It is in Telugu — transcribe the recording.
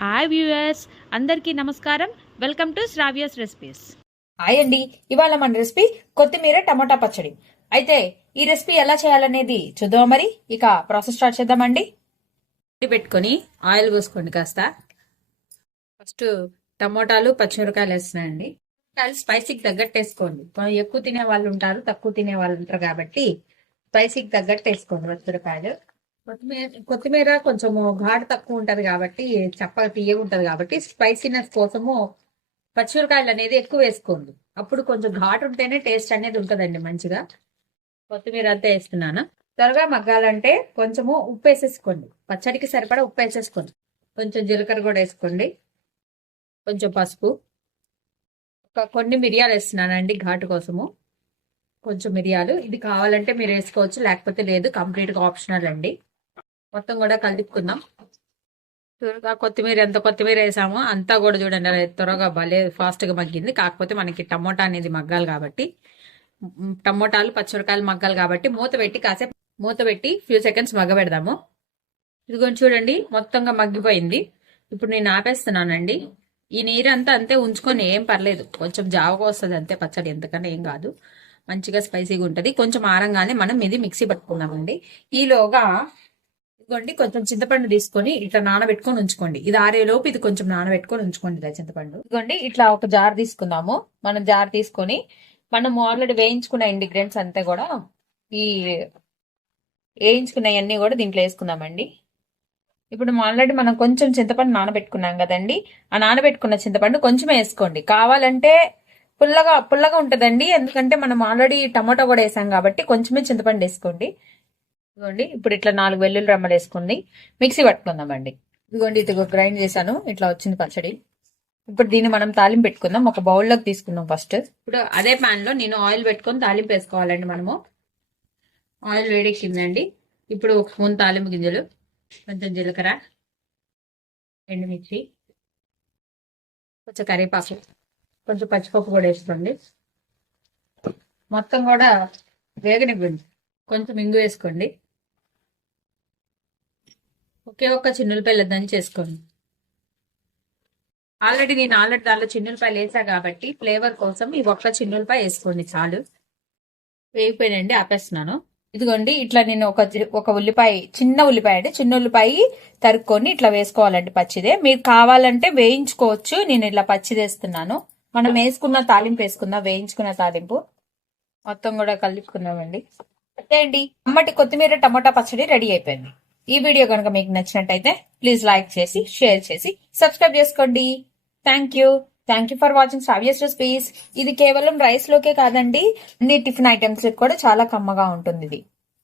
హాయ్ వ్యూయర్స్ అందరికీ నమస్కారం. Welcome to Shravya's recipes hi అండి ఇవాళ మన రెసిపీ కొత్తిమీర టమాటా పచ్చడి. అయితే ఈ రెసిపీ ఎలా చేయాలనేది చూద్దాం మరి? ఇక ప్రాసెస్ స్టార్ట్ చేద్దామండి. పెట్టుకొని ఆయిల్ పోసుకోండి కాస్త. ఫస్ట్ టమోటాలు పచ్చిమిరకాయలు వేస్తున్నాయండి కాయలు స్పైసీకి తగ్గట్టు వేసుకోండి ఎక్కువ తినే వాళ్ళు ఉంటారు తక్కువ తినే వాళ్ళు ఉంటారు కాబట్టి స్పైసీకి తగ్గట్టు వేసుకోండి పచ్చిమిరకాయలు కొత్తిమీర కొత్తిమీర కొంచెము ఘాటు తక్కువ ఉంటది కాబట్టి చప్పగా తీయగా ఉంటది కాబట్టి స్పైసీనెస్ కోసము పచ్చిమిరకాయలు అనేది ఎక్కువ వేసుకోండి. అప్పుడు కొంచెం ఘాటు ఉంటేనే టేస్ట్ అనేది ఉంటదండి మంచిగా. కొత్తిమీర అంతా వేస్తున్నాను. త్వరగా మగ్గాలంటే కొంచెము ఉప్పు వేసేసుకోండి. పచ్చడికి సరిపడా ఉప్పు వేసేసుకోండి. కొంచెం జీలకర్ర కూడా వేసుకోండి. కొంచెం పసుపు. ఒక కొన్ని మిరియాలు వేస్తున్నానండి ఘాటు కోసము. కొంచెం మిరియాలు. ఇది కావాలంటే మీరు వేసుకోవచ్చు లేకపోతే లేదు కంప్లీట్గా ఆప్షనల్ అండి. మొత్తం కూడా కలుపుకుందాం. త్వరగా కొత్తిమీర ఎంత కొత్తిమీర వేసామో అంతా కూడా చూడండి అలా త్వరగా భలే ఫాస్ట్గా మగ్గింది. కాకపోతే మనకి టమోటా అనేది మగ్గాలి కాబట్టి టమోటాలు పచ్చిమిరకాయలు మగ్గాలి కాబట్టి మూత పెట్టి కాసేపు మూత పెట్టి ఫ్యూ సెకండ్స్ మగ్గబెడదాము. ఇదిగోని చూడండి మొత్తంగా మగ్గిపోయింది. ఇప్పుడు నేను ఆపేస్తున్నానండి. ఈ నీరు అంతా అంతే ఉంచుకొని ఏం పర్లేదు. కొంచెం జావగా వస్తుంది అంతే పచ్చడి ఎంతకన్నా ఏం కాదు. మంచిగా స్పైసీగా ఉంటుంది. కొంచెం ఆరంగానే మనం ఇది మిక్సీ పట్టుకున్నామండి. ఈలోగా ఇదిగోండి కొంచెం చింతపండు తీసుకొని ఇట్లా నానబెట్టుకొని ఉంచుకోండి. ఇది ఆరేలోపు ఇది కొంచెం నానబెట్టుకొని ఉంచుకోండి ఇలా చింతపండు. ఇదిగోండి ఇట్లా ఒక జార్ తీసుకుందాము. మనం జార్ తీసుకొని మనం ఆల్రెడీ వేయించుకున్న ఇంగ్రీడియంట్స్ అంతా కూడా ఈ వేయించుకున్నవన్నీ కూడా దీంట్లో వేసుకుందామండి. ఇప్పుడు ఆల్రెడీ మనం కొంచెం చింతపండు నానబెట్టుకున్నాం కదండి. ఆ నానబెట్టుకున్న చింతపండు కొంచెం వేసుకోండి. కావాలంటే పుల్లగా పుల్లగా ఉంటుందండి. ఎందుకంటే మనం ఆల్రెడీ టమాటో కూడా వేసాం కాబట్టి కొంచెమే చింతపండు వేసుకోండి. ఇదిగోండి ఇప్పుడు ఇట్లా నాలుగు వెల్లుల్లి రమ్మలు వేసుకుంది. మిక్సీ పట్టుకుందామండి. ఇదిగోండి ఇది గ్రైండ్ చేశాను. ఇట్లా వచ్చింది పచ్చడి. ఇప్పుడు దీన్ని మనం తాలింపు పెట్టుకుందాం. ఒక బౌల్లోకి తీసుకుందాం ఫస్ట్ ఇప్పుడు అదే ప్యాన్లో నేను ఆయిల్ పెట్టుకొని తాలింపు వేసుకోవాలండి మనము. ఆయిల్ వేడెక్కిందండి. ఇప్పుడు ఒక స్పూన్ తాలింపు గింజలు. కొంచెం జీలకర్ర. ఎండుమిర్చి. కొంచెం కరివేపాకు. కొంచెం పచ్చిపప్పు కూడా వేసుకోండి. మొత్తం కూడా వేగనివ్వండి. కొంచెం ఇంగు వేసుకోండి. ఒకే ఒక్క చిన్నులపాయలు దాన్ని చేసుకోండి. ఆల్రెడీ నేను ఆల్రెడీ దానిలో చిన్నులపాయలు వేసా కాబట్టి ఫ్లేవర్ కోసం ఈ ఒక్క చిన్నులపాయ వేసుకోండి చాలు. వేగిపోయినండి ఆపేస్తున్నాను. ఇదిగోండి ఇట్లా నేను ఒక ఒక ఉల్లిపాయ చిన్న ఉల్లిపాయ అంటే చిన్న ఉల్లిపాయ తరుక్కొని ఇట్లా వేసుకోవాలండి పచ్చిదే. మీరు కావాలంటే వేయించుకోవచ్చు నేను ఇట్లా పచ్చిది వేస్తున్నాను. మనం వేసుకున్న తాలింపు వేసుకుందాం వేయించుకున్న తాలింపు. మొత్తం కూడా కలుపుకున్నామండి అంతే అండి అమ్మటి కొత్తిమీర టమోటా పచ్చడి రెడీ అయిపోయింది. ఈ వీడియో కనుక మీకు నచ్చినట్టయితే ప్లీజ్ లైక్ చేసి షేర్ చేసి సబ్స్క్రైబ్ చేసుకోండి. Thank you thank you for watching సావియస్ recipes ఇది కేవలం రైస్ లోకే కాదండి అన్ని టిఫిన్ ఐటమ్స్ కూడా చాలా కమ్మగా ఉంటుంది ఇది.